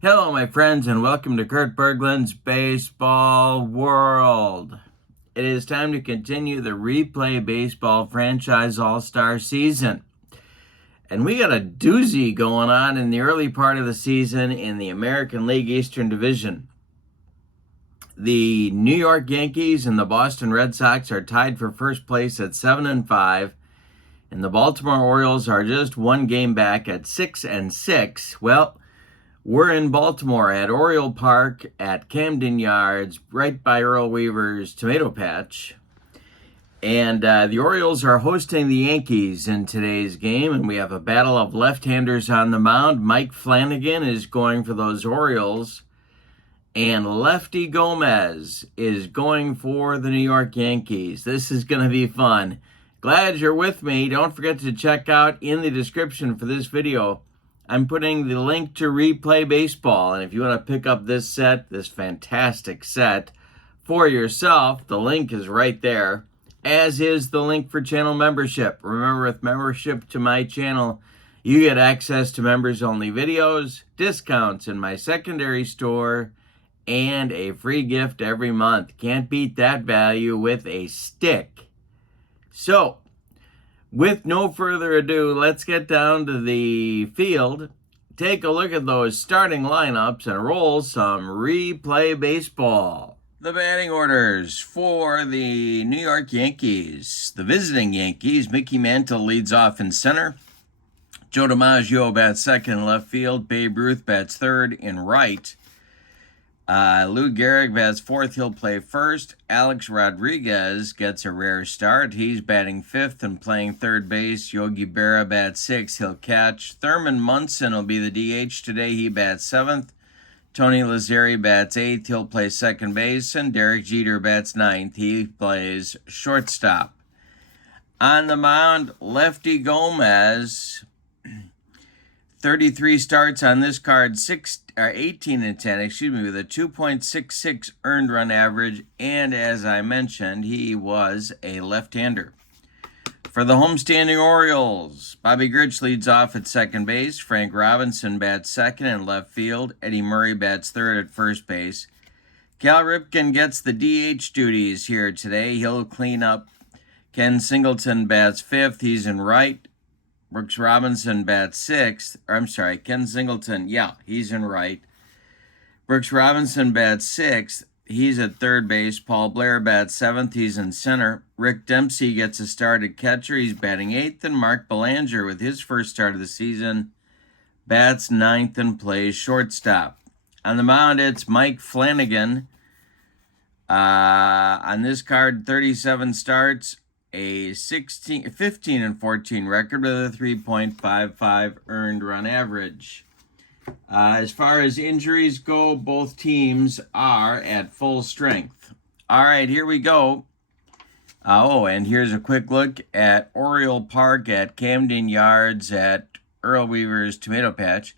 Hello, my friends, and welcome to Kurt Berglund's Baseball World. It is time to continue the Replay Baseball Franchise All-Star season. And we got a doozy going on in the early part of the season in the American League Eastern Division. The New York Yankees and the Boston Red Sox are tied for first place at 7-5, and the Baltimore Orioles are just one game back at 6-6. Well, we're in Baltimore at Oriole Park at Camden Yards, right by Earl Weaver's tomato patch. And the Orioles are hosting the Yankees in today's game, and we have a battle of left-handers on the mound. Mike Flanagan is going for those Orioles, and Lefty Gomez is going for the New York Yankees. This is going to be fun. Glad you're with me. Don't forget to check out in the description for this video, I'm putting the link to Replay Baseball, and if you want to pick up this set, this fantastic set, for yourself, the link is right there, as is the link for channel membership. Remember, with membership to my channel, you get access to members-only videos, discounts in my secondary store, and a free gift every month. Can't beat that value with a stick. So, with no further ado, let's get down to the field, take a look at those starting lineups, and roll some replay baseball. The batting orders for the New York Yankees. The visiting Yankees, Mickey Mantle leads off in center. Joe DiMaggio bats second in left field. Babe Ruth bats third in right. Lou Gehrig bats fourth. He'll play first. Alex Rodriguez gets a rare start. He's batting fifth and playing third base. Yogi Berra bats sixth. He'll catch. Thurman Munson will be the DH today. He bats seventh. Tony Lazzeri bats eighth. He'll play second base. And Derek Jeter bats ninth. He plays shortstop. On the mound, Lefty Gomez. 33 starts on this card, 18-10, with a 2.66 earned run average, and as I mentioned, he was a left-hander. For the homestanding Orioles, Bobby Grich leads off at second base. Frank Robinson bats second in left field. Eddie Murray bats third at first base. Cal Ripken gets the DH duties here today. He'll clean up. Ken Singleton bats fifth. He's in right. Brooks Robinson bats sixth. Ken Singleton, he's in right. Brooks Robinson bats sixth. He's at third base. Paul Blair bats seventh. He's in center. Rick Dempsey gets a start at catcher. He's batting eighth. And Mark Belanger, with his first start of the season, bats ninth and plays shortstop. On the mound, it's Mike Flanagan. On this card, 37 starts, a 15-14 record with a 3.55 earned run average. As far as injuries go, both teams are at full strength. All right, here we go. And here's a quick look at Oriole Park at Camden Yards at Earl Weaver's tomato patch.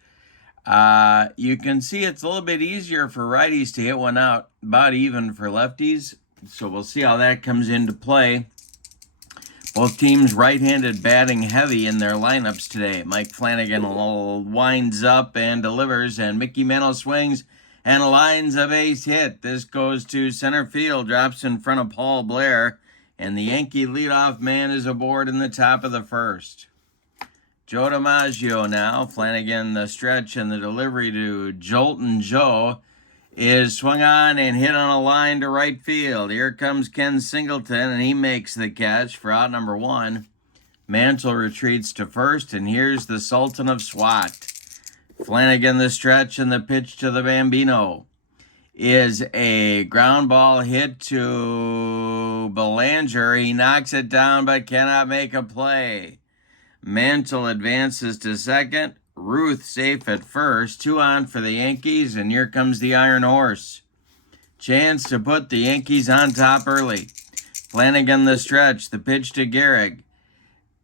You can see it's a little bit easier for righties to hit one out, about even for lefties. So we'll see how that comes into play. Both teams right-handed batting heavy in their lineups today. Mike Flanagan winds up and delivers, and Mickey Mantle swings and lines a base hit. This goes to center field, drops in front of Paul Blair, and the Yankee leadoff man is aboard in the top of the first. Joe DiMaggio now. Flanagan the stretch, and the delivery to Joltin' Joe is swung on and hit on a line to right field. Here comes Ken Singleton, and he makes the catch for out number one. Mantle retreats to first, and here's the Sultan of SWAT. Flanagan the stretch, and the pitch to the Bambino is a ground ball hit to Belanger. He knocks it down but cannot make a play. Mantle advances to second. Ruth safe at first. 2 on for the Yankees, and here comes the Iron Horse. Chance to put the Yankees on top early. Flanagan the stretch. The pitch to Gehrig.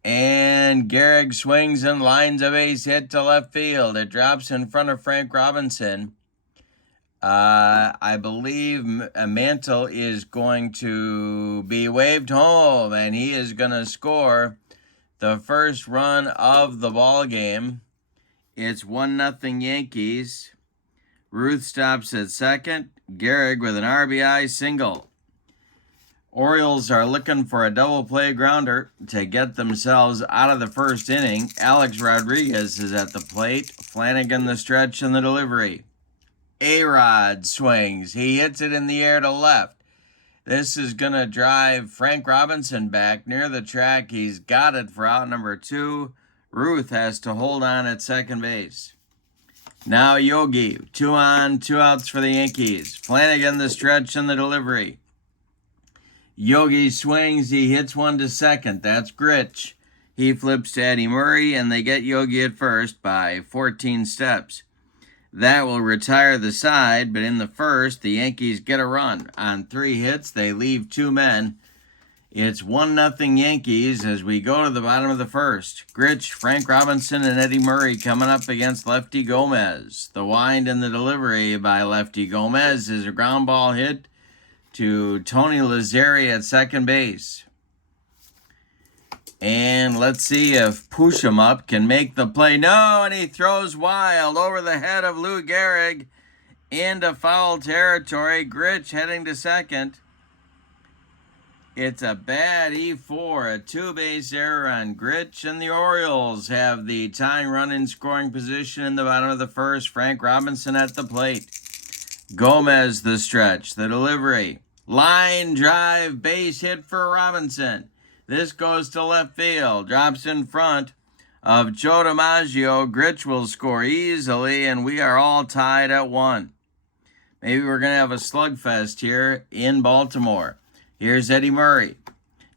And Gehrig swings and lines a base hit to left field. It drops in front of Frank Robinson. I believe Mantle is going to be waved home, and he is going to score the first run of the ball game. It's 1-0 Yankees. Ruth stops at second. Gehrig with an RBI single. Orioles are looking for a double play grounder to get themselves out of the first inning. Alex Rodriguez is at the plate. Flanagan the stretch and the delivery. A-Rod swings. He hits it in the air to left. This is going to drive Frank Robinson back near the track. He's got it for out number 2. Ruth has to hold on at second base. Now Yogi, 2 on, 2 outs for the Yankees. Flanagan the stretch and the delivery. Yogi swings. He hits one to second. That's Gritch. He flips to Eddie Murray, and they get Yogi at first by 14 steps. That will retire the side, but in the first, the Yankees get a run. On 3 hits, they leave 2 men. It's 1-0 Yankees as we go to the bottom of the first. Gritch, Frank Robinson, and Eddie Murray coming up against Lefty Gomez. The wind and the delivery by Lefty Gomez is a ground ball hit to Tony Lazzeri at second base. And let's see if Push-Em-Up can make the play. No, and he throws wild over the head of Lou Gehrig into foul territory. Gritch heading to second. It's a bad E4, a 2-base error on Gritch, and the Orioles have the tying run in scoring position in the bottom of the first. Frank Robinson at the plate. Gomez the stretch, the delivery. Line drive, base hit for Robinson. This goes to left field, drops in front of Joe DiMaggio. Gritch will score easily, and we are all tied at 1. Maybe we're going to have a slugfest here in Baltimore. Here's Eddie Murray.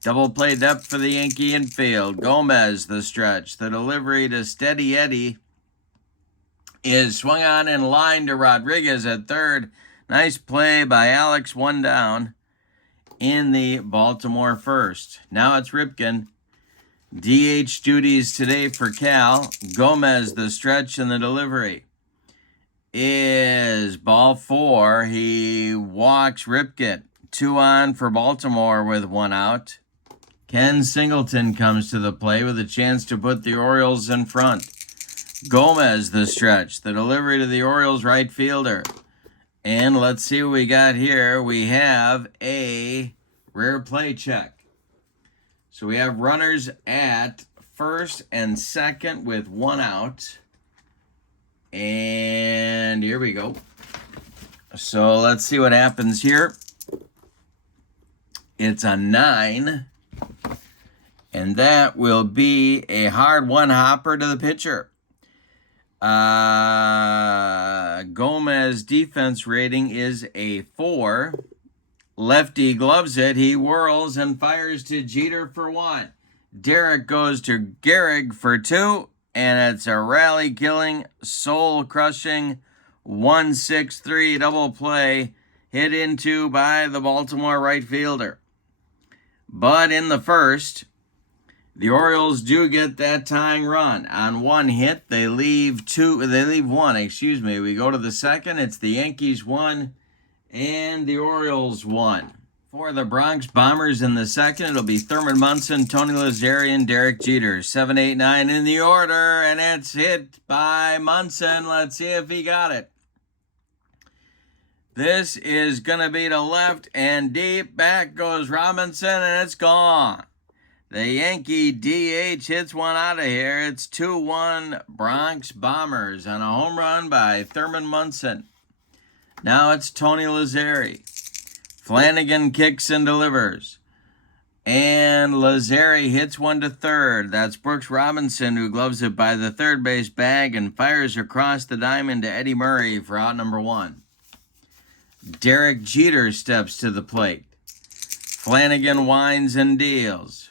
Double play depth for the Yankee infield. Gomez the stretch. The delivery to Steady Eddie is swung on in line to Rodriguez at third. Nice play by Alex, 1 down in the Baltimore first. Now it's Ripken. DH duties today for Cal. Gomez the stretch and the delivery is ball 4. He walks Ripken. 2 on for Baltimore with 1 out. Ken Singleton comes to the plate with a chance to put the Orioles in front. Gomez the stretch. The delivery to the Orioles right fielder. And let's see what we got here. We have a rare play check. So we have runners at first and second with 1 out. And here we go. So let's see what happens here. It's a 9. And that will be a hard 1-hopper to the pitcher. Gomez defense rating is a 4. Lefty gloves it. He whirls and fires to Jeter for 1. Derek goes to Gehrig for 2. And it's a rally-killing, soul-crushing 1-6-3 double play hit into by the Baltimore right fielder. But in the first, the Orioles do get that tying run. On 1 hit, they leave 1, We go to the second. It's the Yankees 1 and the Orioles 1. For the Bronx Bombers in the second, it'll be Thurman Munson, Tony Lazzeri, and Derek Jeter. 7, 8, 9 in the order, and it's hit by Munson. Let's see if he got it. This is going to be to left and deep. Back goes Robinson, and it's gone. The Yankee DH hits one out of here. It's 2-1 Bronx Bombers on a home run by Thurman Munson. Now it's Tony Lazzeri. Flanagan kicks and delivers. And Lazzeri hits one to third. That's Brooks Robinson who gloves it by the third base bag and fires across the diamond to Eddie Murray for out number 1. Derek Jeter steps to the plate. Flanagan winds and deals.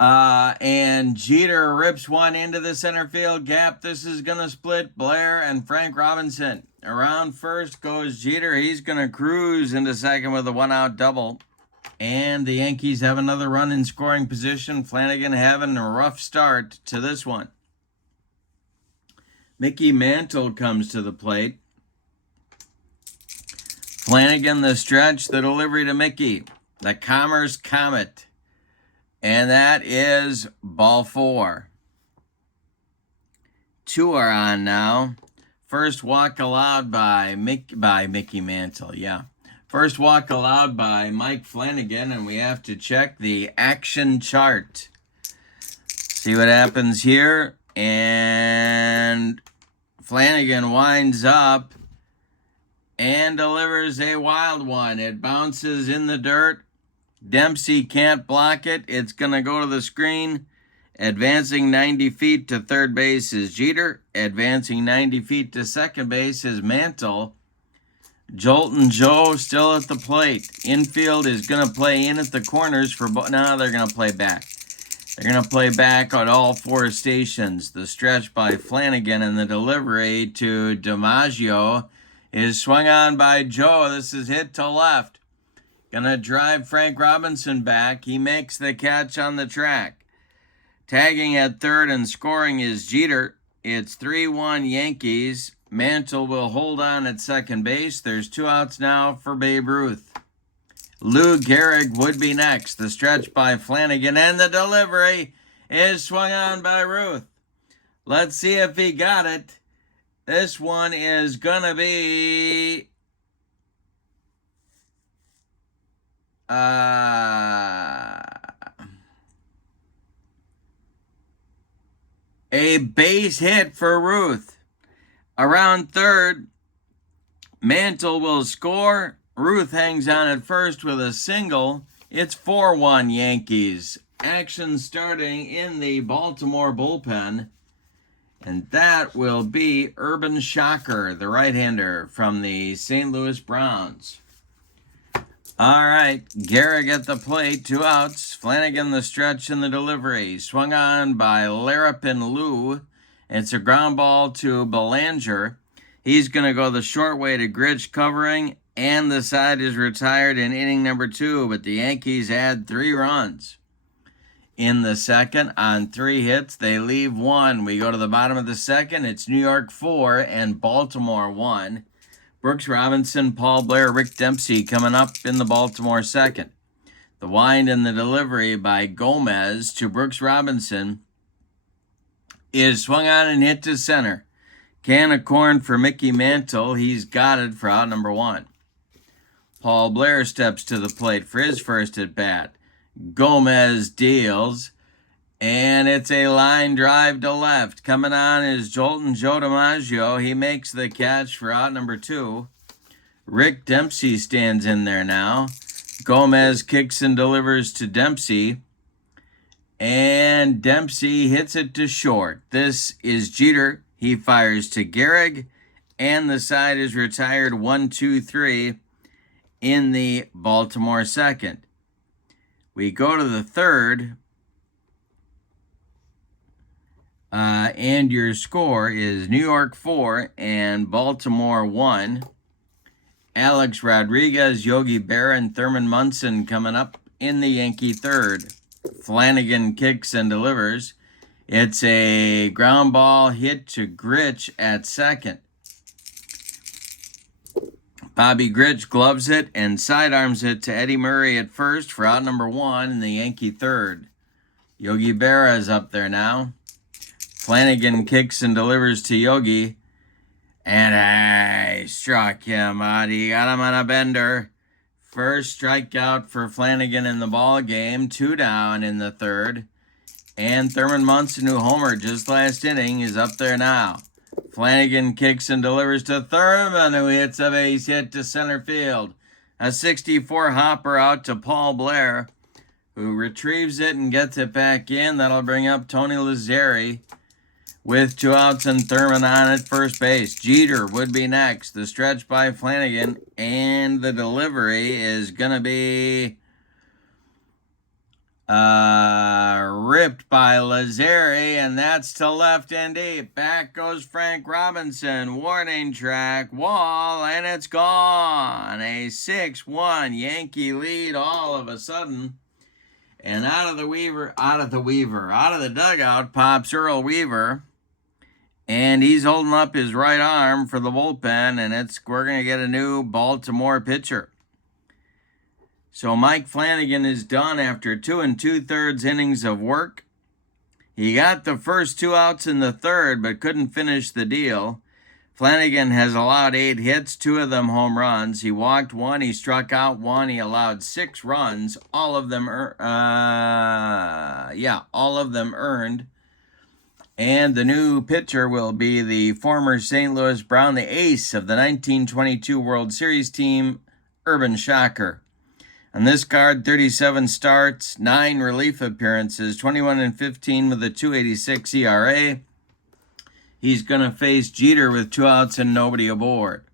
And Jeter rips one into the center field gap. This is going to split Blair and Frank Robinson. Around first goes Jeter. He's going to cruise into second with a 1-out double. And the Yankees have another run in scoring position. Flanagan having a rough start to this one. Mickey Mantle comes to the plate. Flanagan the stretch, the delivery to Mickey. The Commerce Comet. And that is ball 4. 2 are on now. First walk allowed by Mickey Mantle, yeah. First walk allowed by Mike Flanagan, and we have to check the action chart. See what happens here. And Flanagan winds up and delivers a wild one. It bounces in the dirt. Dempsey can't block it. It's going to go to the screen. Advancing 90 feet to third base is Jeter. Advancing 90 feet to second base is Mantle. Jolton Joe still at the plate. Infield is going to play in at the corners for now. They're going to play back. They're going to play back at all four stations. The stretch by Flanagan and the delivery to DiMaggio is swung on by Joe. This is hit to left. Going to drive Frank Robinson back. He makes the catch on the track. Tagging at third and scoring is Jeter. It's 3-1 Yankees. Mantle will hold on at second base. There's 2 outs now for Babe Ruth. Lou Gehrig would be next. The stretch by Flanagan and the delivery is swung on by Ruth. Let's see if he got it. This one is going to be a base hit for Ruth. Around third, Mantle will score. Ruth hangs on at first with a single. It's 4-1 Yankees. Action starting in the Baltimore bullpen. And that will be Urban Shocker, the right-hander from the St. Louis Browns. All right, Gehrig at the plate, 2 outs. Flanagan the stretch and the delivery. Swung on by Larapin Lou. It's a ground ball to Belanger. He's going to go the short way to Grich covering, and the side is retired in inning number 2, but the Yankees add 3 runs. In the second, on 3 hits, they leave 1. We go to the bottom of the second. It's New York 4 and Baltimore 1. Brooks Robinson, Paul Blair, Rick Dempsey coming up in the Baltimore second. The wind and the delivery by Gomez to Brooks Robinson is swung on and hit to center. Can of corn for Mickey Mantle. He's got it for out number 1. Paul Blair steps to the plate for his first at bat. Gomez deals, and it's a line drive to left. Coming on is Jolton Joe DiMaggio. He makes the catch for out number 2. Rick Dempsey stands in there now. Gomez kicks and delivers to Dempsey, and Dempsey hits it to short. This is Jeter. He fires to Gehrig, and the side is retired 1-2-3 in the Baltimore second. We go to the third, and your score is New York 4 and Baltimore 1. Alex Rodriguez, Yogi Berra, and Thurman Munson coming up in the Yankee third. Flanagan kicks and delivers. It's a ground ball hit to Grich at second. Bobby Grich gloves it and sidearms it to Eddie Murray at first for out number 1 in the Yankee third. Yogi Berra is up there now. Flanagan kicks and delivers to Yogi. And I struck him out. He got him on a bender. First strikeout for Flanagan in the ball game. 2 down in the third. And Thurman Munson, who homered just last inning, is up there now. Flanagan kicks and delivers to Thurman, who hits a base hit to center field. A 64 hopper out to Paul Blair, who retrieves it and gets it back in. That'll bring up Tony Lazzeri with 2 outs and Thurman on at first base. Jeter would be next. The stretch by Flanagan, and the delivery is going to be ripped by Lazzeri, and that's to left and deep. Back goes Frank Robinson. Warning track, wall, and it's gone. A 6-1 Yankee lead all of a sudden. And out of the dugout pops Earl Weaver. And he's holding up his right arm for the bullpen, and we're going to get a new Baltimore pitcher. So Mike Flanagan is done after 2 2/3 innings of work. He got the first 2 outs in the third, but couldn't finish the deal. Flanagan has allowed 8 hits, 2 of them home runs. He walked 1, he struck out 1, he allowed 6 runs, all of them earned. And the new pitcher will be the former St. Louis Brown, the ace of the 1922 World Series team, Urban Shocker. On this card, 37 starts, 9 relief appearances, 21-15 with a 2.86 ERA. He's going to face Jeter with 2 outs and nobody aboard.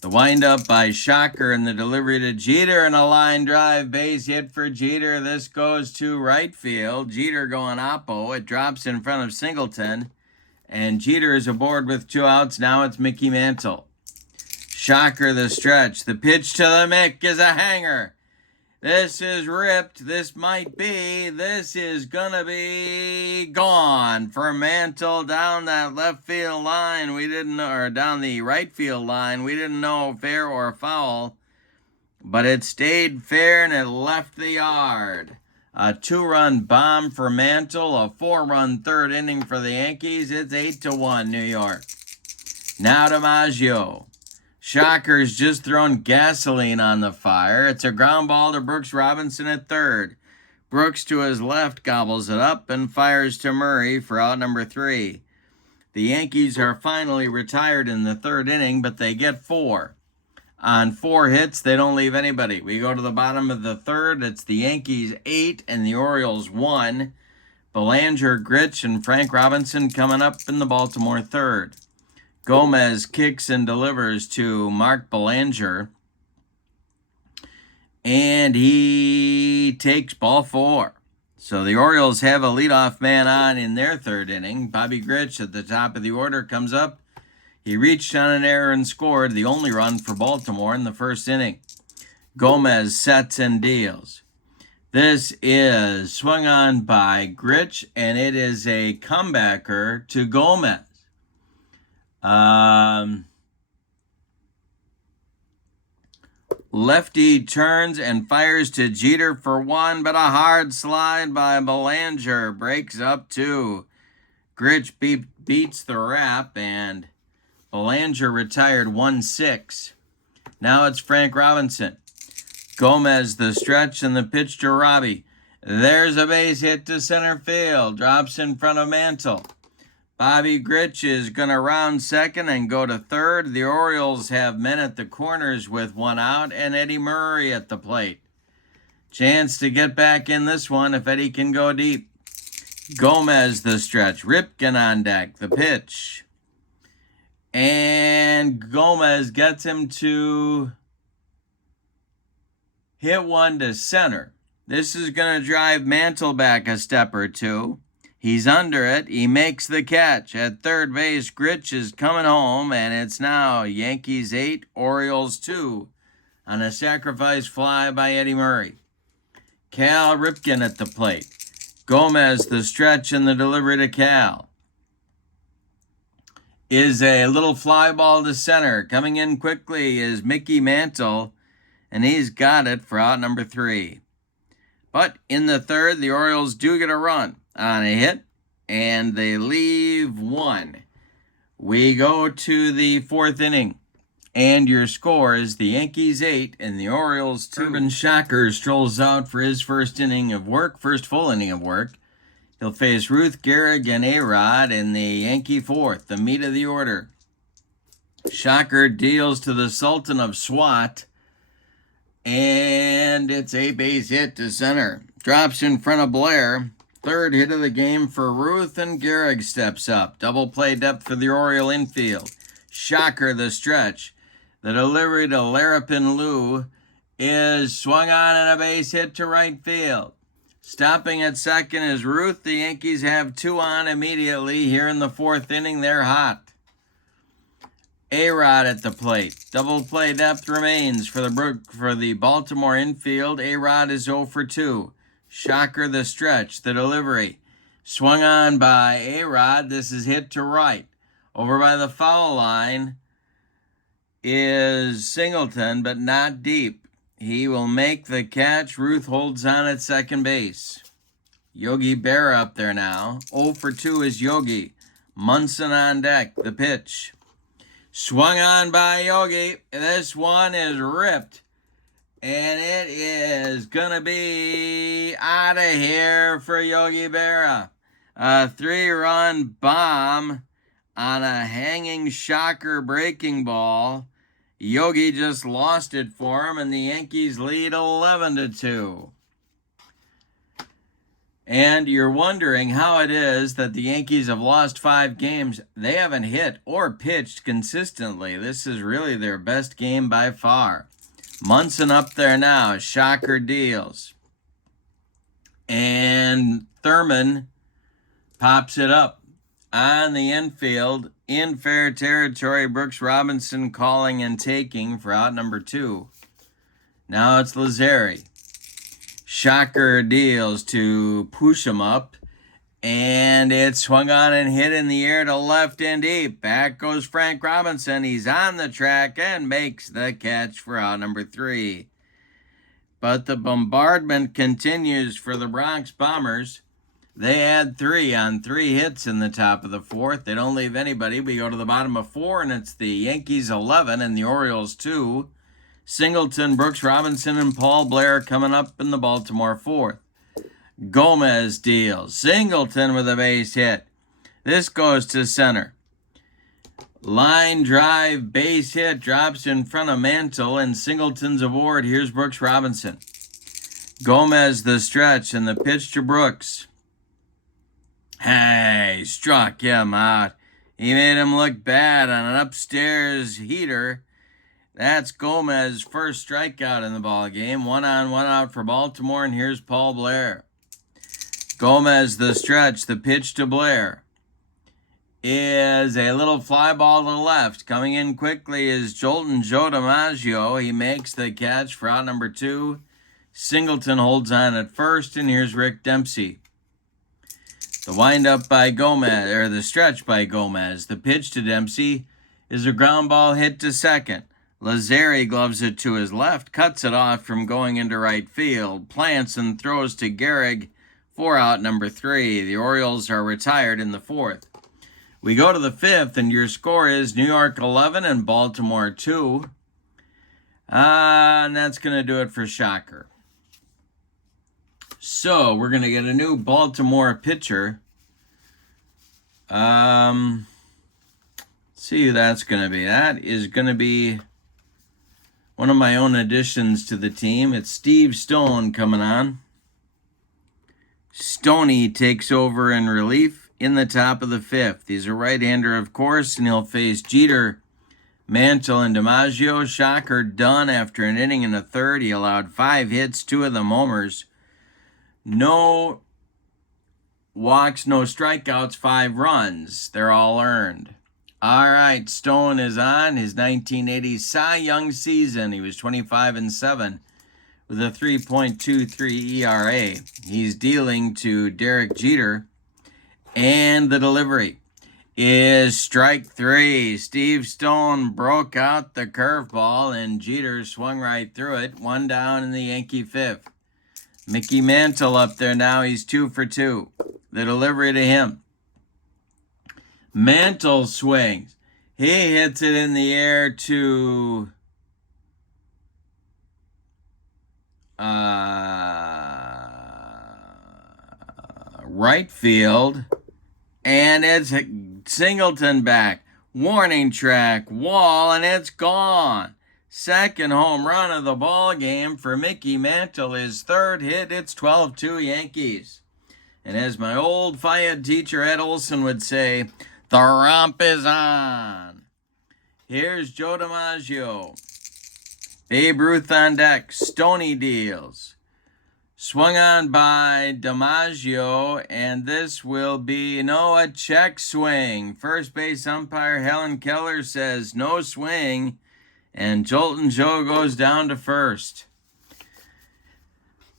The windup by Shocker and the delivery to Jeter and a line drive base hit for Jeter. This goes to right field. Jeter going oppo. It drops in front of Singleton. And Jeter is aboard with 2 outs. Now it's Mickey Mantle. Shocker the stretch. The pitch to the Mick is a hanger. This is ripped. This is gonna be gone for Mantle down that left field line. We didn't know, or down the right field line. We didn't know fair or foul, but it stayed fair and it left the yard. A 2-run bomb for Mantle, a 4-run third inning for the Yankees. It's 8-1 New York. Now DiMaggio. Shocker's just thrown gasoline on the fire. It's a ground ball to Brooks Robinson at third. Brooks to his left gobbles it up and fires to Murray for out number 3. The Yankees are finally retired in the third inning, but they get 4. On 4 hits, they don't leave anybody. We go to the bottom of the third. It's the Yankees 8 and the Orioles 1. Belanger, Grich, and Frank Robinson coming up in the Baltimore third. Gomez kicks and delivers to Mark Belanger, and he takes ball 4. So the Orioles have a leadoff man on in their third inning. Bobby Grich at the top of the order comes up. He reached on an error and scored the only run for Baltimore in the first inning. Gomez sets and deals. This is swung on by Grich, and it is a comebacker to Gomez. Lefty turns and fires to Jeter for 1, but a hard slide by Belanger breaks up 2. Grich beats the wrap, and Belanger retired 1-6. Now it's Frank Robinson. Gomez the stretch and the pitch to Robbie. There's a base hit to center field. Drops in front of Mantle. Bobby Grich is going to round second and go to third. The Orioles have men at the corners with 1 out and Eddie Murray at the plate. Chance to get back in this one if Eddie can go deep. Gomez the stretch. Ripken on deck. The pitch. And Gomez gets him to hit 1 to center. This is going to drive Mantle back a step or 2. He's under it. He makes the catch. At third base, Grich is coming home, and it's now Yankees 8, Orioles 2 on a sacrifice fly by Eddie Murray. Cal Ripken at the plate. Gomez the stretch and the delivery to Cal. Is a little fly ball to center. Coming in quickly is Mickey Mantle, and he's got it for out number 3. But in the third, the Orioles do get a run on a hit, and they leave 1. We go to the 4th inning, and your score is the Yankees 8 and the Orioles 2. Urban Shocker strolls out for his first full inning of work. He'll face Ruth, Gehrig, and A-Rod in the Yankee 4th, the meat of the order. Shocker deals to the Sultan of SWAT, and it's a base hit to center. Drops in front of Blair. Third hit of the game for Ruth, and Gehrig steps up. Double play depth for the Oriole infield. Shocker the stretch. The delivery to Larapin Lou is swung on and a base hit to right field. Stopping at second is Ruth. The Yankees have 2 on immediately. Here in the 4th inning, they're hot. A-Rod at the plate. Double play depth remains for the Baltimore infield. A-Rod is 0 for 2. Shocker the stretch, the delivery. Swung on by A-Rod. This is hit to right. Over by the foul line is Singleton, but not deep. He will make the catch. Ruth holds on at second base. Yogi Berra up there now. 0 for 2 is Yogi. Munson on deck. The pitch. Swung on by Yogi. This one is ripped. And it is going to be out of here for Yogi Berra. A 3-run bomb on a hanging shocker breaking ball. Yogi just lost it for him, and the Yankees lead 11-2. And you're wondering how it is that the Yankees have lost 5 games. They haven't hit or pitched consistently. This is really their best game by far. Munson up there now. Shocker deals. And Thurman pops it up on the infield. In fair territory, Brooks Robinson calling and taking for out number 2. Now it's Lazzeri. Shocker deals to push him up, and it swung on and hit in the air to left and deep. Back goes Frank Robinson. He's on the track and makes the catch for out number 3. But the bombardment continues for the Bronx Bombers. They had 3 on 3 hits in the top of the 4th. They don't leave anybody. We go to the bottom of 4, and it's the Yankees 11 and the Orioles 2. Singleton, Brooks Robinson, and Paul Blair coming up in the Baltimore 4th. Gomez deals. Singleton with a base hit. This goes to center. Line drive, base hit, drops in front of Mantle, and Singleton's aboard. Here's Brooks Robinson. Gomez the stretch, and the pitch to Brooks. Hey, struck him out. He made him look bad on an upstairs heater. That's Gomez's first strikeout in the ball game. 1 on, 1 out for Baltimore, and here's Paul Blair. Gomez the stretch, the pitch to Blair is a little fly ball to the left. Coming in quickly is Jolton Joe DiMaggio. He makes the catch for out number 2. Singleton holds on at first, and here's Rick Dempsey. The windup by Gomez, or the stretch by Gomez. The pitch to Dempsey is a ground ball hit to second. Lazzeri gloves it to his left, cuts it off from going into right field, plants and throws to Gehrig for out number 3. The Orioles are retired in the 4th. We go to the 5th, and your score is New York 11 and Baltimore 2. And that's going to do it for Shocker. So, we're going to get a new Baltimore pitcher. See who that's going to be. That is going to be one of my own additions to the team. It's Steve Stone coming on. Stoney takes over in relief in the top of the 5th. He's a right-hander, of course, and he'll face Jeter, Mantle, and DiMaggio. Shocker done after an inning and a third. He allowed 5 hits, 2 of them homers. No walks, no strikeouts, 5 runs. They're all earned. All right, Stone is on his 1980 Cy Young season. He was 25-7 with a 3.23 ERA. He's dealing to Derek Jeter, and the delivery is strike 3. Steve Stone broke out the curveball, and Jeter swung right through it. 1 down in the Yankee 5th. Mickey Mantle up there now. He's 2 for 2. The delivery to him. Mantle swings. He hits it in the air to right field. And it's Singleton back. Warning track, wall, and it's gone. Second home run of the ball game for Mickey Mantle. His 3rd hit. It's 12-2 Yankees. And as my old Fayette teacher Ed Olson would say, the romp is on. Here's Joe DiMaggio. Babe Ruth on deck. Stoney deals. Swung on by DiMaggio, and this will be, a check swing. First base umpire Helen Keller says no swing, and Jolton Joe goes down to first.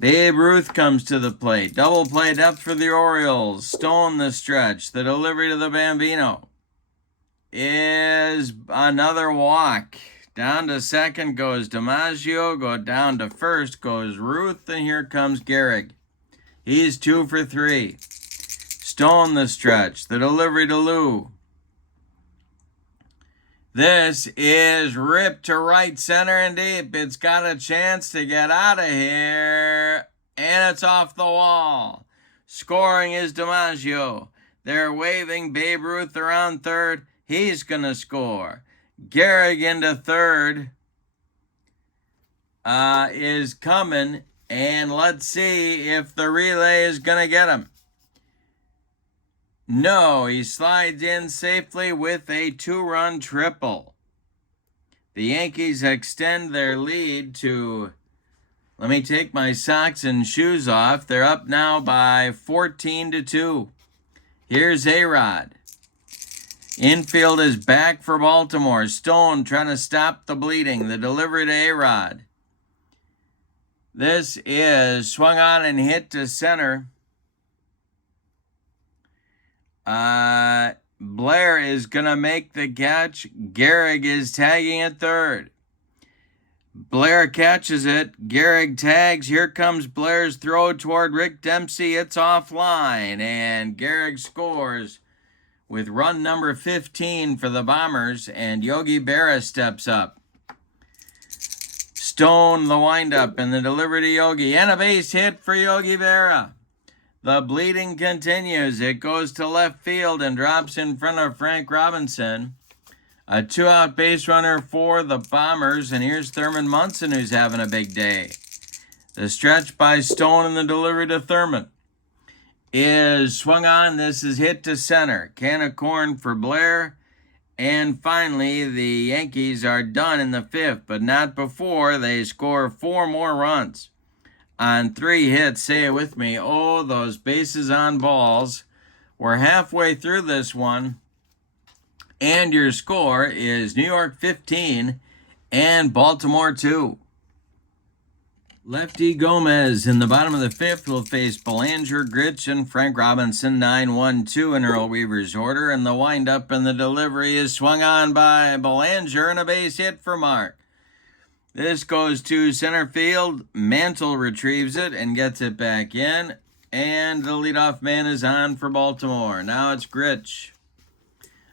Babe Ruth comes to the plate. Double play depth for the Orioles. Stone the stretch. The delivery to the Bambino is another walk. Down to second goes DiMaggio. Go down to first goes Ruth. And here comes Gehrig. He's 2 for 3. Stone the stretch. The delivery to Lou. This is ripped to right center and deep. It's got a chance to get out of here. And it's off the wall. Scoring is DiMaggio. They're waving Babe Ruth around third. He's going to score. Gehrig into third is coming. And let's see if the relay is going to get him. No, he slides in safely with a 2-run triple. The Yankees extend their lead to, let me take my socks and shoes off. They're up now by 14-2. Here's A-Rod. Infield is back for Baltimore. Stone trying to stop the bleeding. The delivery to A-Rod. This is swung on and hit to center. Blair is going to make the catch. Gehrig is tagging at third. Blair catches it. Gehrig tags. Here comes Blair's throw toward Rick Dempsey. It's offline, and Gehrig scores with run number 15 for the Bombers, and Yogi Berra steps up. Stone the windup and the delivery to Yogi, and a base hit for Yogi Berra. The bleeding continues. It goes to left field and drops in front of Frank Robinson. A 2-out base runner for the Bombers. And here's Thurman Munson, who's having a big day. The stretch by Stone and the delivery to Thurman is swung on. This is hit to center. Can of corn for Blair. And finally, the Yankees are done in the 5th, but not before they score 4 more runs. On 3 hits, say it with me. Oh, those bases on balls. We're halfway through this one. And your score is New York 15 and Baltimore 2. Lefty Gomez in the bottom of the 5th will face Belanger, Grich, and Frank Robinson. 9-1-2 in Earl Weaver's order. And the windup and the delivery is swung on by Belanger and a base hit for Mark. This goes to center field. Mantle retrieves it and gets it back in. And the leadoff man is on for Baltimore. Now it's Grich.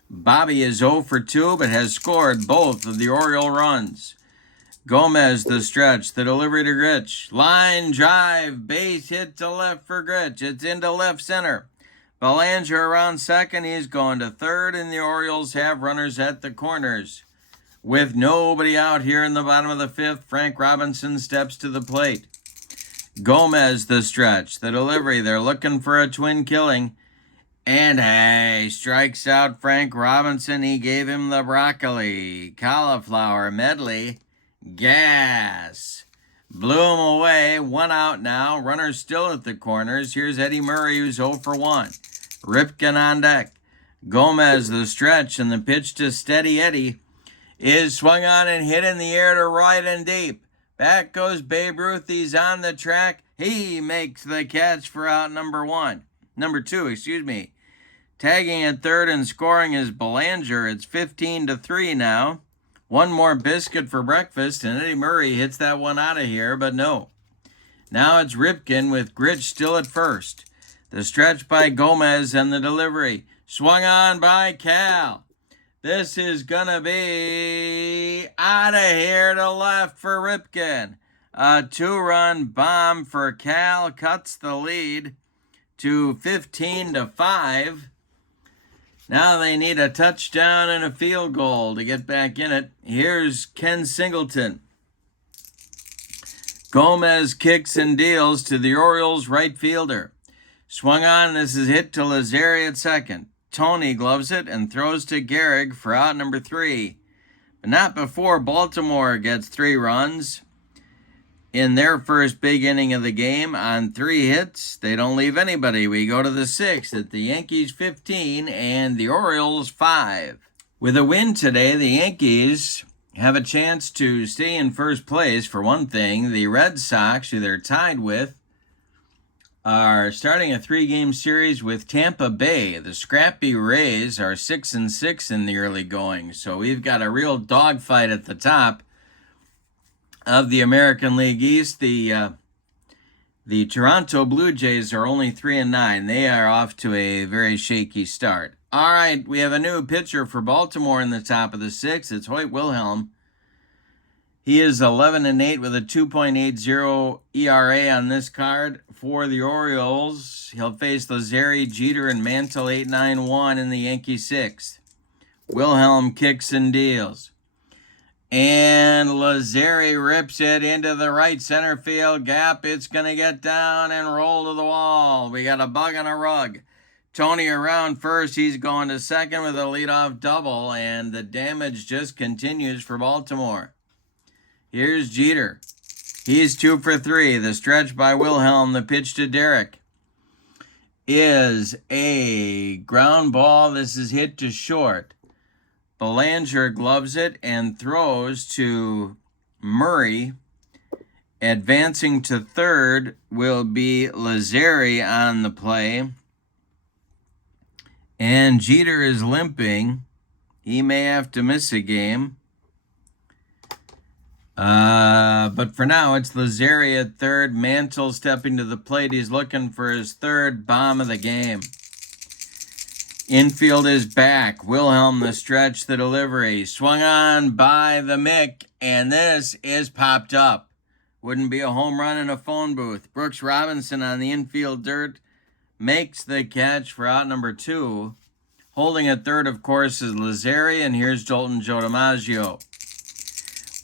Bobby is 0 for 2, but has scored both of the Oriole runs. Gomez the stretch. The delivery to Grich. Line drive. Base hit to left for Grich. It's into left center. Belanger around second. He's going to third, and the Orioles have runners at the corners. With nobody out here in the bottom of the 5th, Frank Robinson steps to the plate. Gomez the stretch. The delivery. They're looking for a twin killing. And hey, strikes out Frank Robinson. He gave him the broccoli, cauliflower medley, gas. Blew him away. 1 out now. Runners still at the corners. Here's Eddie Murray, who's 0 for 1. Ripken on deck. Gomez the stretch, and the pitch to Steady Eddie is swung on and hit in the air to right and deep. Back goes Babe Ruth. He's on the track. He makes the catch for out number 2. Tagging at third and scoring is Belanger. It's 15-3 now. 1 more biscuit for breakfast, and Eddie Murray hits that one out of here, but no. Now it's Ripken with Grich still at first. The stretch by Gomez and the delivery. Swung on by Cal. This is going to be out of here to left for Ripken. A 2-run bomb for Cal cuts the lead to 15-5. Now they need a touchdown and a field goal to get back in it. Here's Ken Singleton. Gomez kicks and deals to the Orioles right fielder. Swung on, this is hit to Lazari at second. Tony gloves it and throws to Gehrig for out number 3. But not before Baltimore gets 3 runs. In their first big inning of the game on 3 hits, they don't leave anybody. We go to the 6th at the Yankees 15 and the Orioles 5. With a win today, the Yankees have a chance to stay in first place. For one thing, the Red Sox, who they're tied with, are starting a 3-game series with Tampa Bay. The scrappy Rays are 6-6 in the early going, so we've got a real dogfight at the top of the American League East. The The Toronto Blue Jays are only 3-9. They are off to a very shaky start. All right, we have a new pitcher for Baltimore in the top of the sixth. It's Hoyt Wilhelm. He is 11-8 with a 2.80 ERA on this card. For the Orioles, he'll face Lazary, Jeter, and Mantle 8-9-1 in the Yankee sixth. Wilhelm kicks and deals. And Lazary rips it into the right center field gap. It's going to get down and roll to the wall. We got a bug on a rug. Tony around first. He's going to second with a leadoff double, and the damage just continues for Baltimore. Here's Jeter. He's 2 for 3. The stretch by Wilhelm. The pitch to Derek is a ground ball. This is hit to short. Belanger gloves it and throws to Murray. Advancing to third will be Lazary on the play. And Jeter is limping. He may have to miss a game. But for now, it's Lazary at third. Mantle stepping to the plate. He's looking for his third bomb of the game. Infield is back. Wilhelm, the stretch, the delivery. Swung on by the Mick, and this is popped up. Wouldn't be a home run in a phone booth. Brooks Robinson on the infield dirt makes the catch for out number 2. Holding at third, of course, is Lazary, and here's Jolton Joe DiMaggio.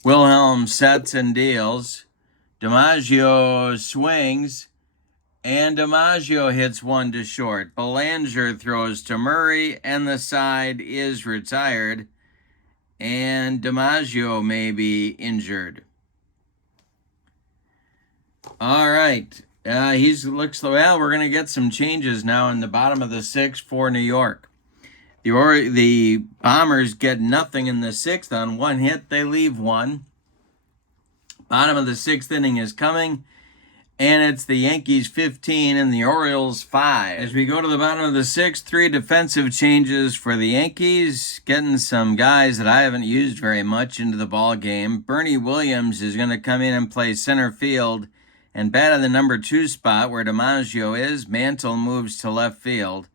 Wilhelm sets and deals. DiMaggio swings, and DiMaggio hits one to short. Belanger throws to Murray, and the side is retired, and DiMaggio may be injured. All right. Looks well. We're going to get some changes now in the bottom of the sixth for New York. The Bombers get nothing in the sixth. On one hit, they leave one. Bottom of the sixth inning is coming, and it's the Yankees 15 and the Orioles 5. As we go to the bottom of the sixth, 3 defensive changes for the Yankees, getting some guys that I haven't used very much into the ball game. Bernie Williams is going to come in and play center field and bat in the number 2 spot where DiMaggio is. Mantle moves to left field.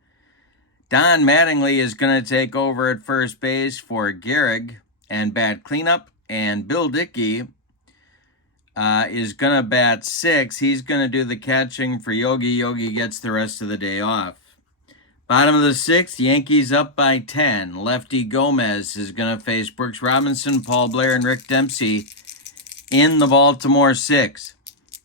Don Mattingly is going to take over at first base for Gehrig and bat cleanup. And Bill Dickey is going to bat 6. He's going to do the catching for Yogi. Yogi gets the rest of the day off. Bottom of the sixth, Yankees up by 10. Lefty Gomez is going to face Brooks Robinson, Paul Blair, and Rick Dempsey in the Baltimore 6.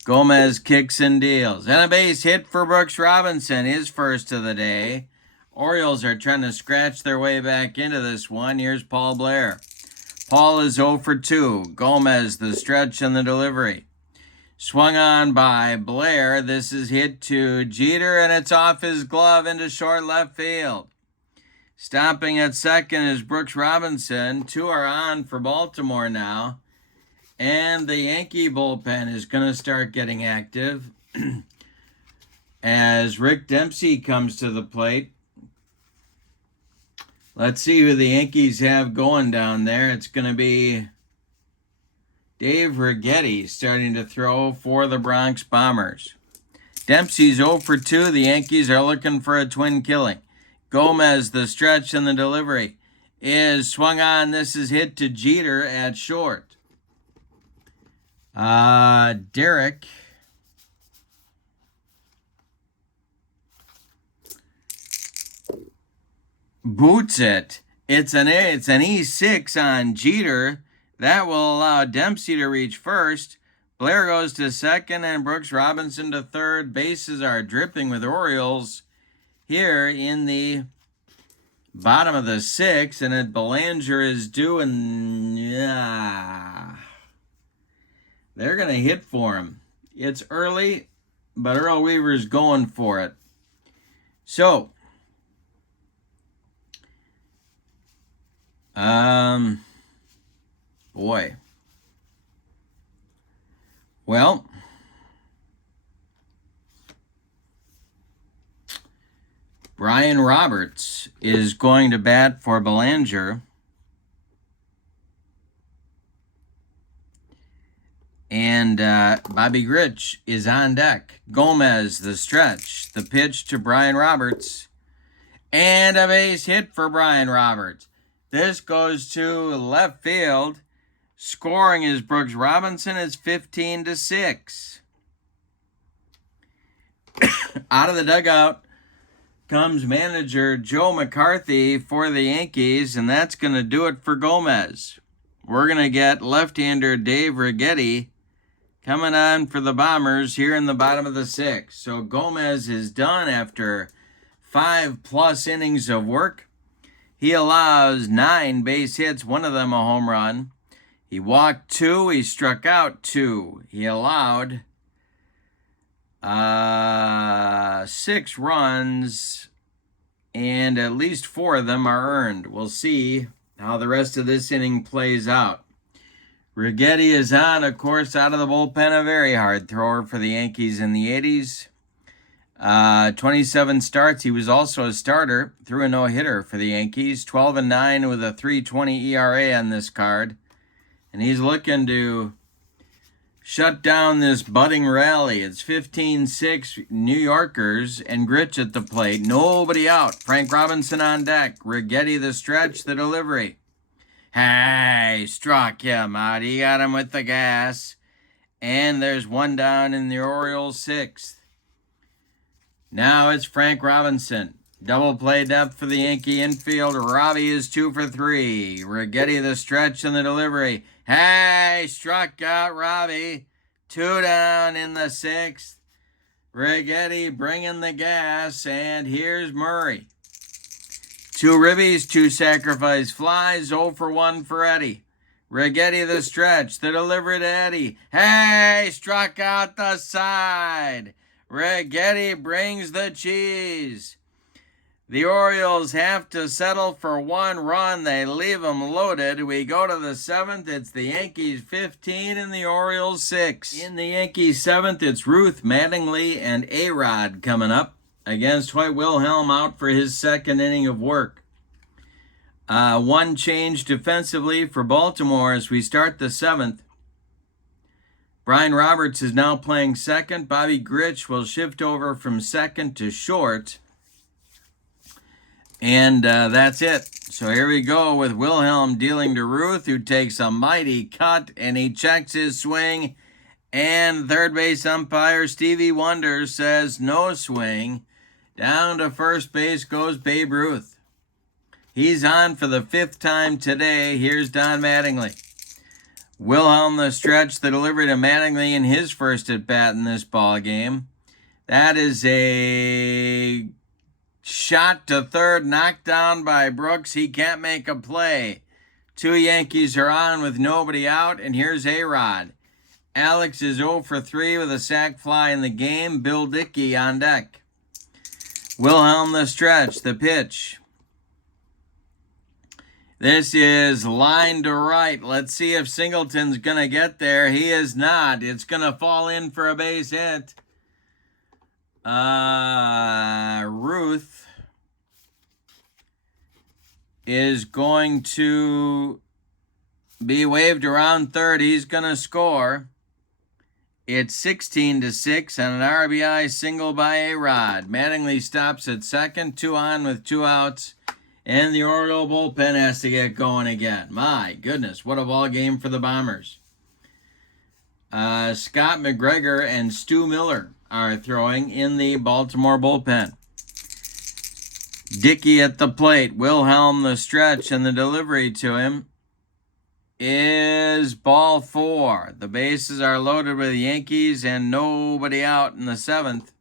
Gomez kicks and deals. And a base hit for Brooks Robinson, his first of the day. Orioles are trying to scratch their way back into this one. Here's Paul Blair. Paul is 0 for 2. Gomez, the stretch and the delivery. Swung on by Blair. This is hit to Jeter, and it's off his glove into short left field. Stopping at second is Brooks Robinson. 2 are on for Baltimore now. And the Yankee bullpen is going to start getting active as Rick Dempsey comes to the plate. Let's see who the Yankees have going down there. It's going to be Dave Righetti starting to throw for the Bronx Bombers. Dempsey's 0 for 2. The Yankees are looking for a twin killing. Gomez, the stretch and the delivery, is swung on. This is hit to Jeter at short. Derek boots it. It's an E6 on Jeter. That will allow Dempsey to reach first. Blair goes to second and Brooks Robinson to third. Bases are dripping with Orioles here in the bottom of the sixth. And Belanger is due, and they're going to hit for him. It's early, but Earl Weaver's going for it. So, boy. Well, Brian Roberts is going to bat for Belanger. And Bobby Grich is on deck. Gomez, the stretch. The pitch to Brian Roberts. And a base hit for Brian Roberts. This goes to left field. Scoring is Brooks Robinson. It's 15-6. Out of the dugout comes manager Joe McCarthy for the Yankees, and that's going to do it for Gomez. We're going to get left-hander Dave Righetti coming on for the Bombers here in the bottom of the sixth. So Gomez is done after 5+ innings of work. He allows 9 base hits, one of them a home run. He walked 2, he struck out 2. He allowed 6 runs, and at least 4 of them are earned. We'll see how the rest of this inning plays out. Righetti is on, of course, out of the bullpen, a very hard thrower for the Yankees in the 80s. 27 starts. He was also a starter, threw a no-hitter for the Yankees. 12-9 with a 3.20 ERA on this card. And he's looking to shut down this budding rally. It's 15-6 New Yorkers and Grich at the plate. Nobody out. Frank Robinson on deck. Righetti the stretch, the delivery. Hey, struck him out. He got him with the gas. And there's one down in the Orioles' 6th. Now it's Frank Robinson. Double play depth for the Yankee infield. Robbie is 2 for 3. Righetti the stretch and the delivery. Hey, struck out Robbie. 2 down in the 6th. Righetti bringing the gas, and here's Murray. 2 ribbies, 2 sacrifice flies, 0 for 1 for Eddie. Righetti the stretch, the delivery to Eddie. Hey, struck out the side. Righetti brings the cheese. The Orioles have to settle for 1 run. They leave them loaded. We go to the 7th. It's the Yankees 15 and the Orioles 6. In the Yankees 7th, it's Ruth, Mattingly, and A-Rod coming up against Hoyt Wilhelm out for his 2nd inning of work. 1 change defensively for Baltimore as we start the 7th. Brian Roberts is now playing second. Bobby Grich will shift over from second to short. And that's it. So here we go with Wilhelm dealing to Ruth, who takes a mighty cut, and he checks his swing. And third base umpire Stevie Wonder says no swing. Down to first base goes Babe Ruth. He's on for the 5th time today. Here's Don Mattingly. Wilhelm the stretch, the delivery to Mattingly in his first at-bat in this ball game. That is a shot to third, knocked down by Brooks. He can't make a play. 2 Yankees are on with nobody out, and here's A-Rod. Alex is 0 for 3 with a sac fly in the game. Bill Dickey on deck. Wilhelm the stretch, the pitch. This is line to right. Let's see if Singleton's going to get there. He is not. It's going to fall in for a base hit. Ruth is going to be waved around third. He's going to score. It's 16-6 and an RBI single by A-Rod. Mattingly stops at second, 2 on with 2 outs. And the Oriole bullpen has to get going again. My goodness, what a ball game for the Bombers. Scott McGregor and Stu Miller are throwing in the Baltimore bullpen. Dickey at the plate. Wilhelm the stretch, and the delivery to him is ball 4. The bases are loaded with the Yankees and nobody out in the 7th.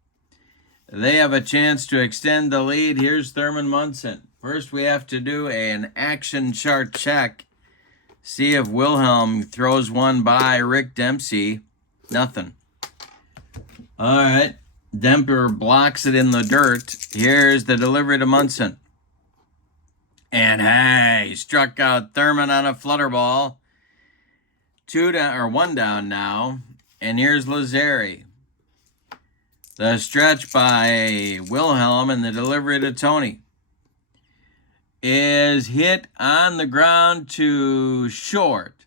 They have a chance to extend the lead. Here's Thurman Munson. First, we have to do an action chart check. See if Wilhelm throws one by Rick Dempsey. Nothing. All right. Demper blocks it in the dirt. Here's the delivery to Munson. And hey, struck out Thurman on a flutter ball. 1 down now. And here's Lazzeri. The stretch by Wilhelm and the delivery to Tony is hit on the ground to short.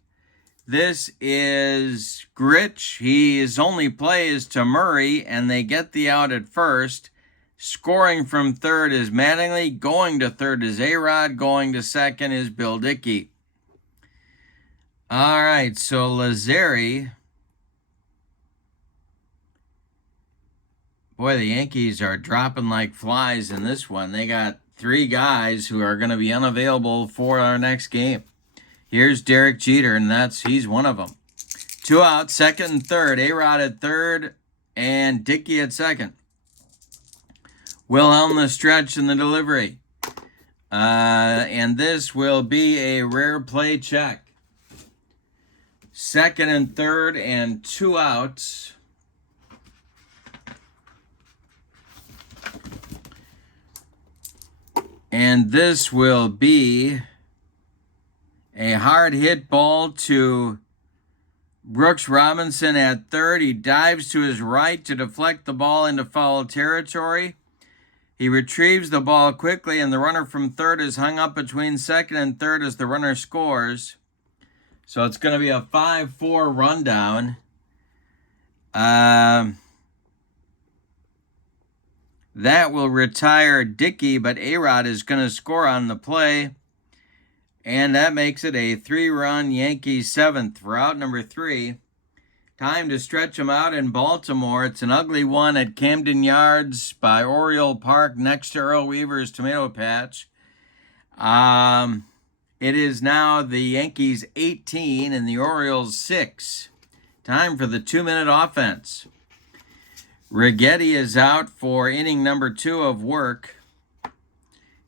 This is Gritch. His only play is to Murray, and they get the out at first. Scoring from third is Mattingly. Going to third is A-Rod. Going to second is Bill Dickey. All right, so Lazzeri. Boy, the Yankees are dropping like flies in this one. They got 3 guys who are going to be unavailable for our next game. Here's Derek Jeter, and he's one of them. 2 out, second and third. A-Rod at third, and Dickey at second. Wilhelm the stretch in the delivery. And this will be a rare play check. Second and third, and 2 outs. And this will be a hard hit ball to Brooks Robinson at third. He dives to his right to deflect the ball into foul territory. He retrieves the ball quickly, and the runner from third is hung up between second and third as the runner scores. So it's going to be a 5-4 rundown. That will retire Dickey, but A-Rod is going to score on the play. And that makes it a 3-run Yankees 7th for out number 3. Time to stretch them out in Baltimore. It's an ugly one at Camden Yards by Oriole Park next to Earl Weaver's Tomato Patch. It is now the Yankees 18 and the Orioles 6. Time for the 2-minute offense. Righetti is out for inning number 2 of work.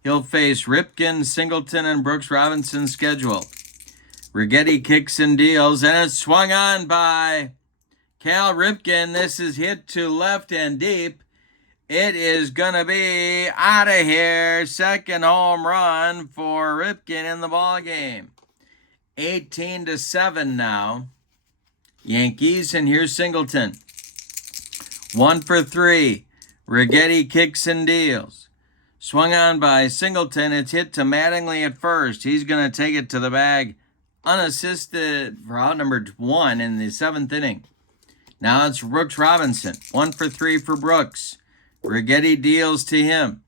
He'll face Ripken, Singleton, and Brooks Robinson scheduled. Righetti kicks and deals, and it's swung on by Cal Ripken. This is hit to left and deep. It is going to be out of here. Second home run for Ripken in the ballgame. 18-7 now. Yankees, and here's Singleton. 1 for 3. Righetti kicks and deals. Swung on by Singleton. It's hit to Mattingly at first. He's going to take it to the bag unassisted for out number 1 in the 7th inning. Now it's Brooks Robinson. 1 for 3 for Brooks. Righetti deals to him.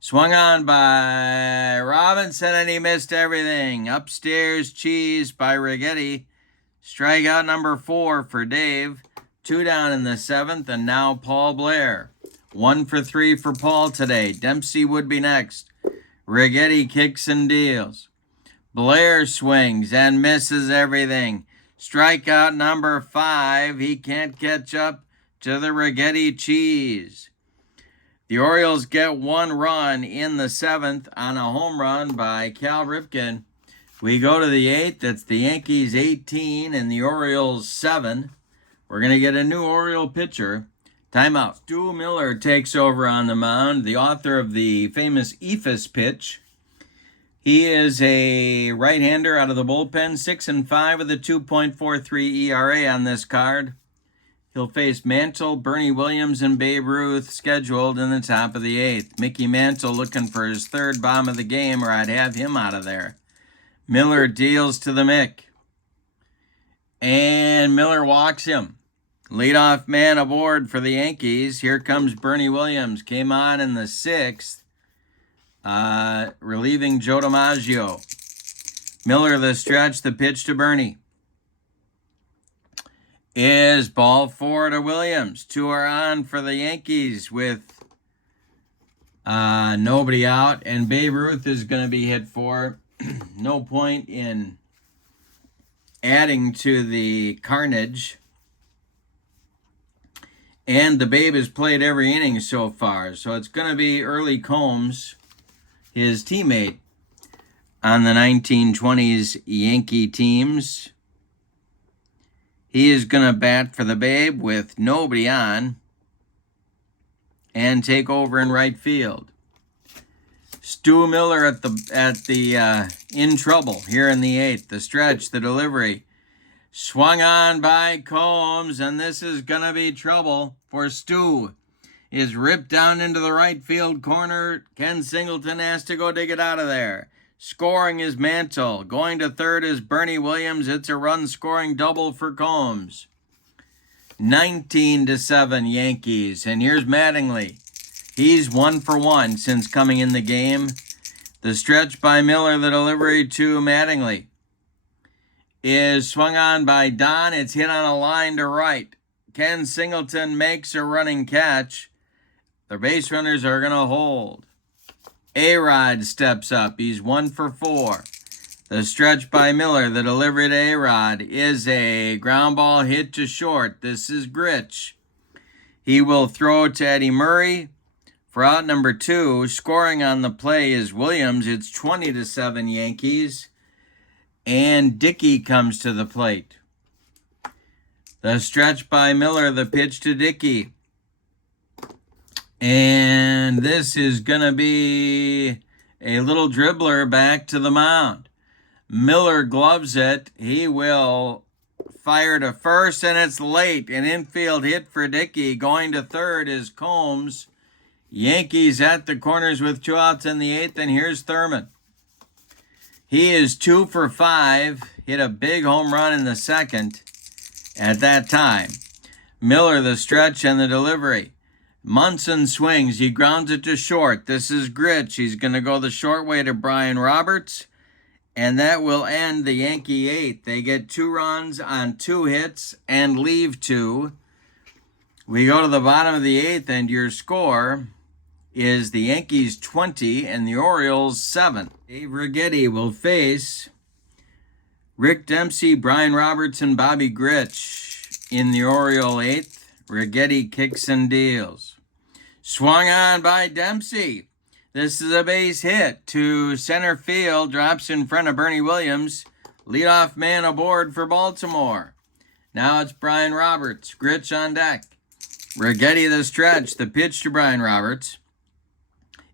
Swung on by Robinson, and he missed everything. Upstairs cheese by Righetti. Strikeout number 4 for Dave. 2 down in the 7th, and now Paul Blair. 1 for 3 for Paul today. Dempsey would be next. Righetti kicks and deals. Blair swings and misses everything. Strikeout number 5. He can't catch up to the Righetti cheese. The Orioles get 1 run in the 7th on a home run by Cal Ripken. We go to the 8th. It's the Yankees 18 and the Orioles 7. We're going to get a new Oriole pitcher. Timeout. Stu Miller takes over on the mound, the author of the famous Ephus pitch. He is a right-hander out of the bullpen, 6-5 with a 2.43 ERA on this card. He'll face Mantle, Bernie Williams, and Babe Ruth scheduled in the top of the 8th. Mickey Mantle looking for his 3rd bomb of the game, or I'd have him out of there. Miller deals to the Mick. And Miller walks him. Leadoff man aboard for the Yankees. Here comes Bernie Williams. Came on in the 6th, relieving Joe DiMaggio. Miller the stretch, the pitch to Bernie. Is ball 4 to Williams. 2 are on for the Yankees with nobody out. And Babe Ruth is going to be hit for. No point in adding to the carnage. And the Babe has played every inning so far. So it's going to be Early Combs, his teammate on the 1920s Yankee teams. He is going to bat for the Babe with nobody on and take over in right field. Stu Miller in trouble here in the 8th. The stretch, the delivery. Swung on by Combs, and this is going to be trouble for Stu. Is ripped down into the right field corner. Ken Singleton has to go dig it out of there. Scoring is Mantle. Going to third is Bernie Williams. It's a run-scoring double for Combs. 19-7 Yankees. And here's Mattingly. He's 1 for 1 since coming in the game. The stretch by Miller, the delivery to Mattingly, is swung on by Don. It's hit on a line to right. Ken Singleton makes a running catch. The base runners are going to hold. A-Rod steps up. He's 1 for 4. The stretch by Miller, the delivery to A-Rod, is a ground ball hit to short. This is Grich. He will throw to Eddie Murray for out number 2. Scoring on the play is Williams. It's 20-7 Yankees. And Dickey comes to the plate. The stretch by Miller, the pitch to Dickey. And this is going to be a little dribbler back to the mound. Miller gloves it. He will fire to first, and it's late. An infield hit for Dickey. Going to third is Combs. Yankees at the corners with 2 outs in the 8th, and here's Thurman. He is 2 for 5. Hit a big home run in the 2nd at that time. Miller, the stretch and the delivery. Munson swings. He grounds it to short. This is Grich. He's going to go the short way to Brian Roberts. And that will end the Yankee 8th. They get 2 runs on 2 hits and leave 2. We go to the bottom of the 8th, and your score is the Yankees 20 and the Orioles 7. Dave Righetti will face Rick Dempsey, Brian Roberts, and Bobby Grich in the Oriole 8th. Righetti kicks and deals. Swung on by Dempsey. This is a base hit to center field. Drops in front of Bernie Williams. Leadoff man aboard for Baltimore. Now it's Brian Roberts. Grich on deck. Righetti the stretch. The pitch to Brian Roberts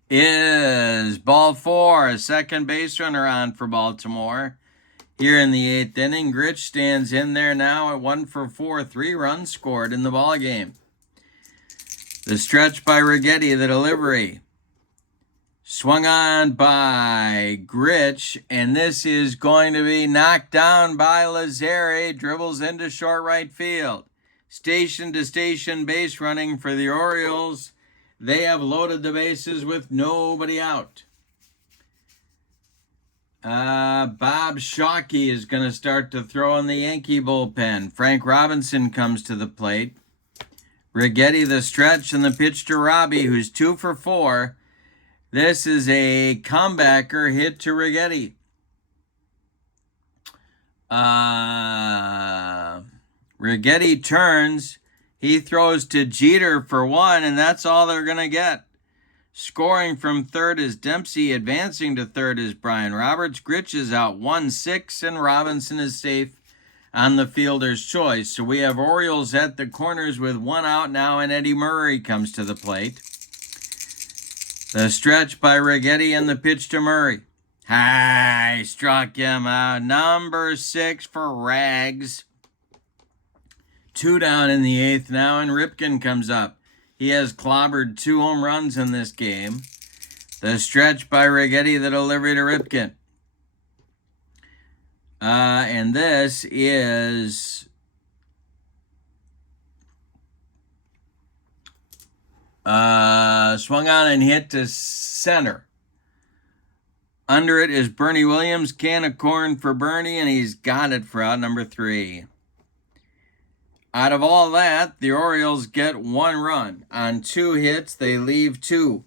is ball 4. A second base runner on for Baltimore. Here in the 8th inning, Grich stands in there now at 1 for 4, 3 runs scored in the ballgame. The stretch by Righetti, the delivery. Swung on by Grich, and this is going to be knocked down by Lazzeri. Dribbles into short right field. Station-to-station base running for the Orioles. They have loaded the bases with nobody out. Bob Shockey is going to start to throw in the Yankee bullpen. Frank Robinson comes to the plate. Righetti the stretch and the pitch to Robbie, who's 2 for 4. This is a comebacker hit to Righetti. Righetti turns. He throws to Jeter for 1, and that's all they're going to get. Scoring from third is Dempsey. Advancing to third is Brian Roberts. Grich is out 1-6, and Robinson is safe on the fielder's choice. So we have Orioles at the corners with 1 out now, and Eddie Murray comes to the plate. The stretch by Righetti and the pitch to Murray. High, struck him out. Number 6 for Rags. 2 down in the 8th now, and Ripken comes up. He has clobbered 2 home runs in this game. The stretch by Righetti, the delivery to Ripken. And this is swung on and hit to center. Under it is Bernie Williams. Can of corn for Bernie, and he's got it for out number 3. Out of all that, the Orioles get 1 run. On 2 hits, they leave 2.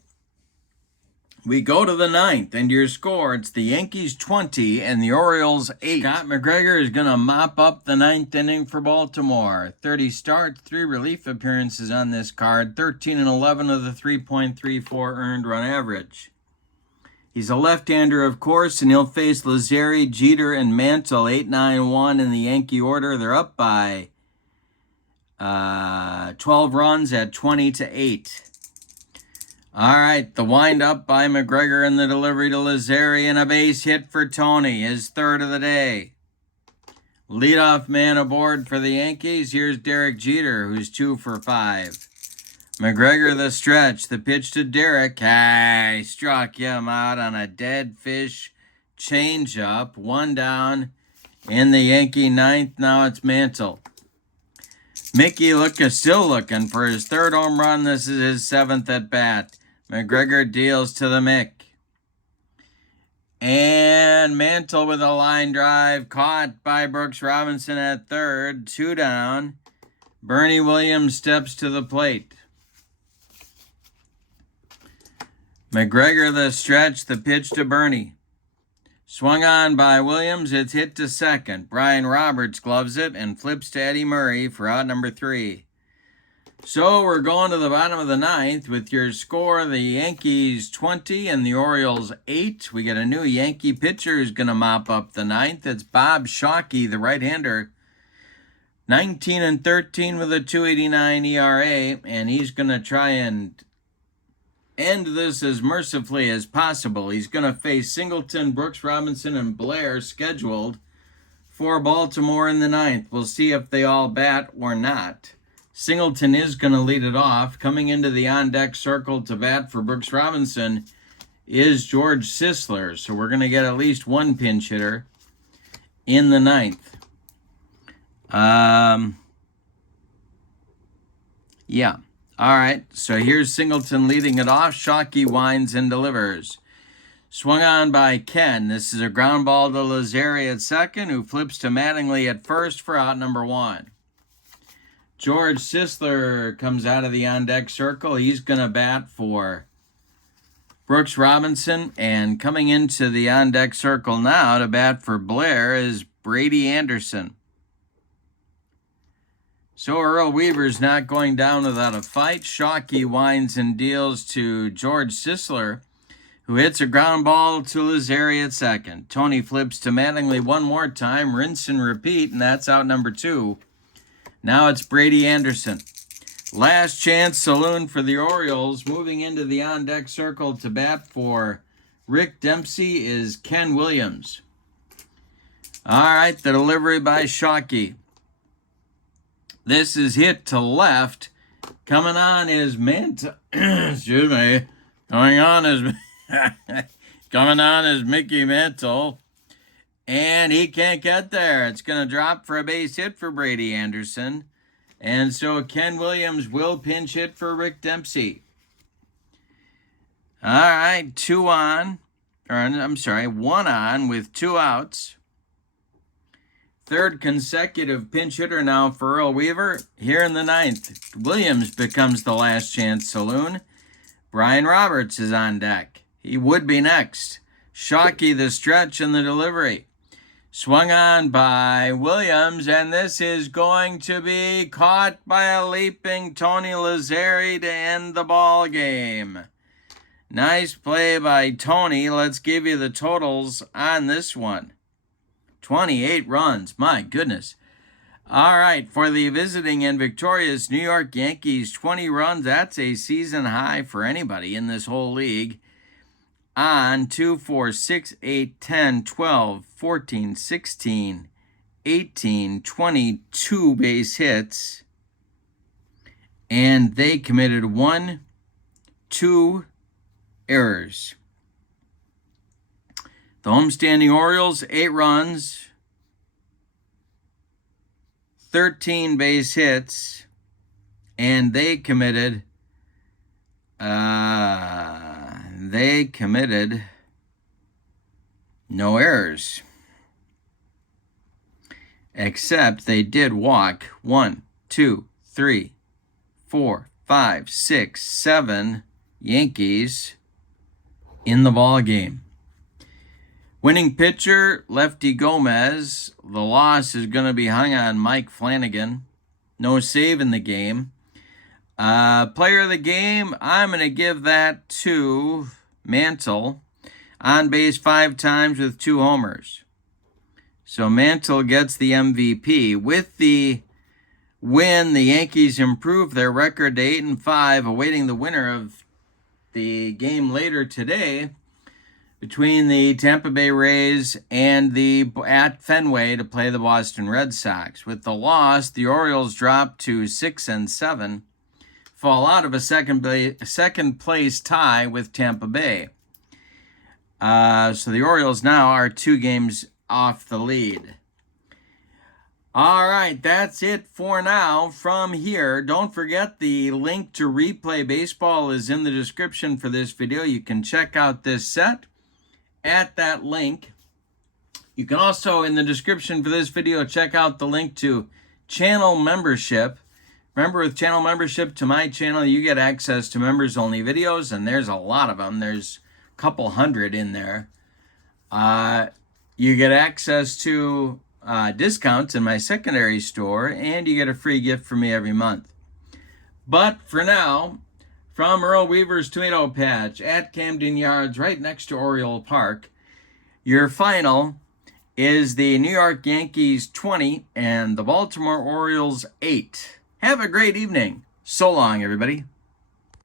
We go to the 9th, and your score, it's the Yankees 20 and the Orioles 8. Scott McGregor is going to mop up the 9th inning for Baltimore. 30 starts, 3 relief appearances on this card, 13 and 11 of the 3.34 earned run average. He's a left-hander, of course, and he'll face Lazzeri, Jeter, and Mantle, 8-9-1 in the Yankee order. They're up by 12 runs at 20-8. All right, the wind-up by McGregor and the delivery to Lazzeri, and a base hit for Tony, his 3rd of the day. Leadoff man aboard for the Yankees. Here's Derek Jeter, who's 2 for 5. McGregor the stretch, the pitch to Derek. Struck him out on a dead fish changeup. One down in the Yankee ninth. Now it's Mantle. Mickey still looking for his third home run. This is his seventh at bat. McGregor deals to the Mick. And Mantle with a line drive. Caught by Brooks Robinson at third. Two down. Bernie Williams steps to the plate. McGregor the stretch. The pitch to Bernie. Swung on by Williams, it's hit to second. Brian Roberts gloves it and flips to Eddie Murray for out number 3. So we're going to the bottom of the ninth with your score, the Yankees 20 and the Orioles 8. We get a new Yankee pitcher who's going to mop up the ninth. It's Bob Shockey, the right-hander. 19-13 with a 2.89 ERA, and he's going to try and end this as mercifully as possible. He's going to face Singleton, Brooks Robinson, and Blair scheduled for Baltimore in the ninth. We'll see if they all bat or not. Singleton is going to lead it off. Coming into the on-deck circle to bat for Brooks Robinson is George Sisler. So we're going to get at least one pinch hitter in the ninth. Yeah. All right, so here's Singleton leading it off. Shockey winds and delivers. Swung on by Ken. This is a ground ball to Lazzeri at second, who flips to Mattingly at first for out number 1. George Sisler comes out of the on-deck circle. He's going to bat for Brooks Robinson. And coming into the on-deck circle now to bat for Blair is Brady Anderson. So Earl Weaver's not going down without a fight. Shockey winds and deals to George Sisler, who hits a ground ball to Lazzeri at second. Tony flips to Mattingly one more time, rinse and repeat, and that's out number 2. Now it's Brady Anderson. Last chance saloon for the Orioles. Moving into the on-deck circle to bat for Rick Dempsey is Ken Williams. All right, the delivery by Shockey. This is hit to left. Coming on is Mantle. Excuse me. Coming on is Mickey Mantle. And he can't get there. It's going to drop for a base hit for Brady Anderson. And so Ken Williams will pinch hit for Rick Dempsey. All right, 1 on with 2 outs. Third consecutive pinch hitter now for Earl Weaver. Here in the ninth, Williams becomes the last chance saloon. Brian Roberts is on deck. He would be next. Shockey the stretch and the delivery. Swung on by Williams, and this is going to be caught by a leaping Tony Lazzeri to end the ball game. Nice play by Tony. Let's give you the totals on this one. 28 runs. My goodness. All right, for the visiting and victorious New York Yankees, 20 runs. That's a season high for anybody in this whole league. On 2, 4, 6, 8, 10, 12, 14, 16, 18, 22 base hits. And they committed 1, 2 errors. The homestanding Orioles, 8 runs, 13 base hits, and they committed no errors. Except they did walk 1, 2, 3, 4, 5, 6, 7 Yankees in the ball game. Winning pitcher, Lefty Gomez. The loss is going to be hung on Mike Flanagan. No save in the game. Player of the game, I'm going to give that to Mantle. On base 5 times with 2 homers. So Mantle gets the MVP. With the win, the Yankees improve their record to 8-5, awaiting the winner of the game later today between the Tampa Bay Rays and at Fenway to play the Boston Red Sox. With the loss, the Orioles drop to 6-7, fall out of a second place tie with Tampa Bay. So the Orioles now are 2 games off the lead. All right, that's it for now from here. Don't forget the link to Replay Baseball is in the description for this video. You can check out this set at that link. You can also, in the description for this video, check out the link to channel membership. Remember, with channel membership to my channel, you get access to members-only videos, and there's a lot of them. There's a couple hundred in there. You get access to discounts in my secondary store, and you get a free gift from me every month. But for now, from Earl Weaver's 280 patch at Camden Yards, right next to Oriole Park, your final is the New York Yankees 20 and the Baltimore Orioles 8. Have a great evening. So long, everybody.